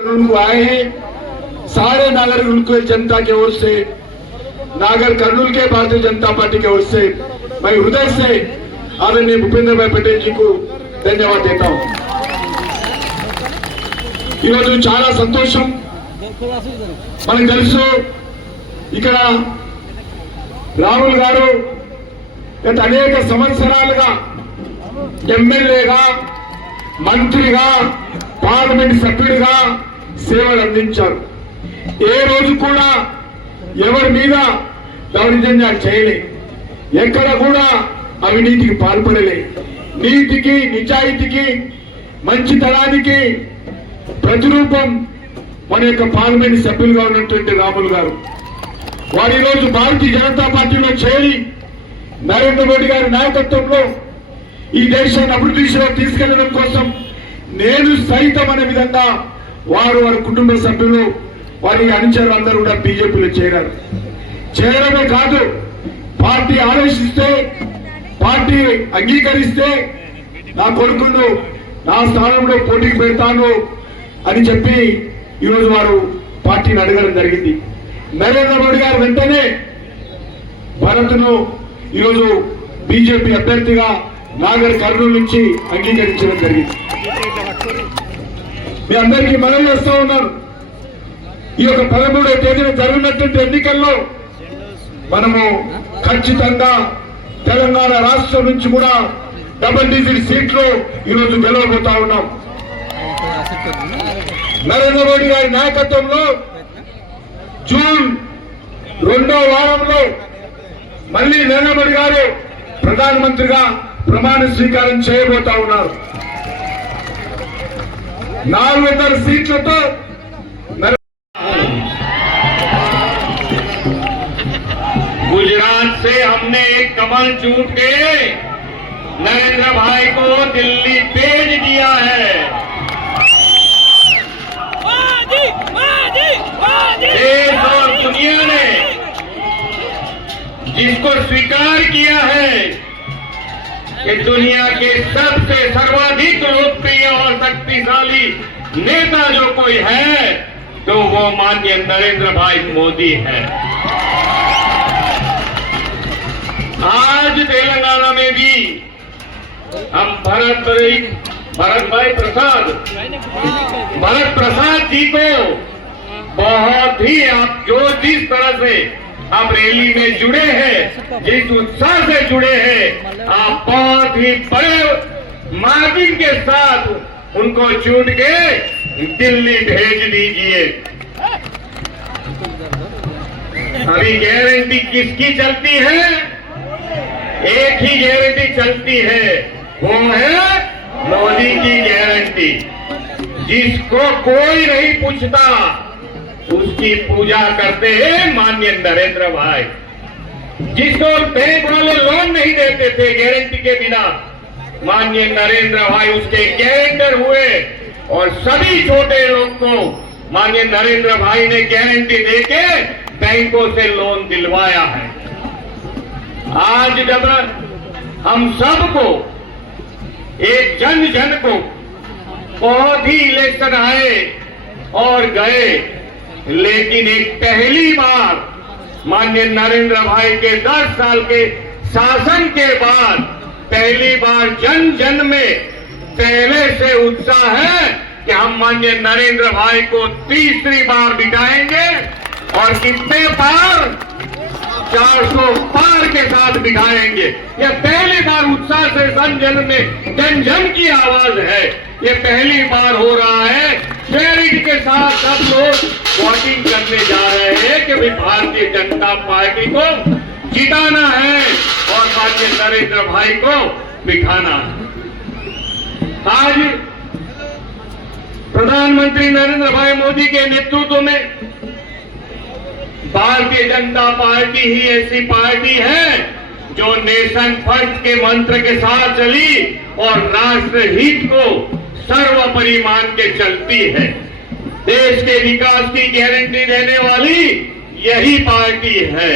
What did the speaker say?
को आए हैं सारे नागर कर्नूल जनता की ओर से, नागर कर्नूल के भारतीय जनता पार्टी की ओर से मैं हृदय से आदरणीय भूपेंद्र भाई पटेल जी को धन्यवाद देता हूं। చాలా సంతోషం। మనకు తెలుసు ఇక్కడ రాహుల్ గారు గత అనేక సంవత్సరాలుగా ఎమ్మెల్యేగా, మంత్రిగా, పార్లమెంట్ సభ్యుడిగా సేవలు అందించారు। ఏ రోజు కూడా ఎవరి మీద దౌర్జన్యాలు చేయలే, ఎక్కడ కూడా అవినీతికి పాల్పడలే। నీతికి, నిజాయితీకి, మంచితనానికి ప్రతిరూపం మన యొక్క పార్లమెంట్ సభ్యులుగా ఉన్నటువంటి రాములు గారు। వారి రోజు భారతీయ జనతా పార్టీలో చేరి నరేంద్ర మోడీ గారి నాయకత్వంలో ఈ దేశాన్ని అభివృద్ధి దిశలో తీసుకెళ్లడం కోసం నేను సైతం అనే విధంగా వారి కుటుంబ సభ్యులు, వారి అనుచరులు అందరూ కూడా బీజేపీలో చేరారు। చేరడమే కాదు, పార్టీ ఆదేశిస్తే, పార్టీ అంగీకరిస్తే నా కొడుకును నా స్థానంలో పోటీకి పెడతాను అని చెప్పి ఈరోజు వారు పార్టీని అడగడం జరిగింది। నరేంద్ర మోడీ గారు వెంటనే భరత్ను ఈరోజు బీజేపీ అభ్యర్థిగా నాగర్ కర్నూలు నుంచి అంగీకరించడం జరిగింది। మీ అందరికీ మనవి చేస్తా ఉన్నాను, ఈ యొక్క 13వ తేదీన జరిగినటువంటి ఎన్నికల్లో మనము ఖచ్చితంగా తెలంగాణ రాష్ట్రం నుంచి కూడా డబుల్ డిజిట్ సీట్లు ఈరోజు గెలవబోతా ఉన్నాం। నరేంద్ర మోడీ గారి నాయకత్వంలో జూన్ 2వ వారంలో మళ్ళీ నరేంద్ర మోడీ గారు ప్రధానమంత్రిగా ప్రమాణ స్వీకారం చేయబోతా ఉన్నారు। 400 సీట్లతో गुजरात से हमने एक कमल चूट के नरेंद्र भाई को दिल्ली भेज दिया है। देश और दुनिया ने जिसको स्वीकार किया है कि दुनिया के सबसे सर्वाधिक लोकप्रिय और शक्तिशाली नेता जो कोई है तो वो माननीय नरेंद्र भाई मोदी है। आज तेलंगाना में भी हम भरत प्रसाद जी को बहुत ही आप जिस तरह से आप रैली में जुड़े हैं, जिस उत्साह से जुड़े हैं, आप बहुत ही बड़े मार्जिन के साथ उनको चुन के दिल्ली भेज दीजिए। अभी गारंटी किसकी चलती है? एक ही गारंटी चलती है, वो है मोदी की गारंटी। जिसको कोई नहीं पूछता उसकी पूजा करते हैं माननीय नरेंद्र भाई। जिसको बैंक वाले लोन नहीं देते थे गारंटी के बिना, माननीय नरेंद्र भाई उसके गारंटर हुए और सभी छोटे लोग को माननीय नरेंद्र भाई ने गारंटी देके बैंकों से लोन दिलवाया है। आज जब हम सबको एक जन जन को बहुत ही इलेक्शन आए और गए, लेकिन एक पहली बार माननीय नरेंद्र भाई के 10 साल के शासन के बाद पहली बार जन जन में पहले से उत्साह है कि हम माननीय नरेंद्र भाई को तीसरी बार बिठाएंगे और कितने पार 400 पार के साथ बिठाएंगे। यह पहली बार उत्साह से जन जन की आवाज है। ये पहली बार हो रहा है। शेयरिंग के साथ सब लोग वोटिंग करने जा रहे हैं कि भाई भारतीय जनता पार्टी को जिताना है और माननीय नरेंद्र भाई को बिठाना है। आज प्रधानमंत्री नरेंद्र भाई मोदी के नेतृत्व में भारतीय जनता पार्टी ही ऐसी पार्टी है जो नेशन फर्स्ट के मंत्र के साथ चली और राष्ट्र हित को सर्वोपरि मान के चलती है। देश के विकास की गारंटी देने वाली यही पार्टी है।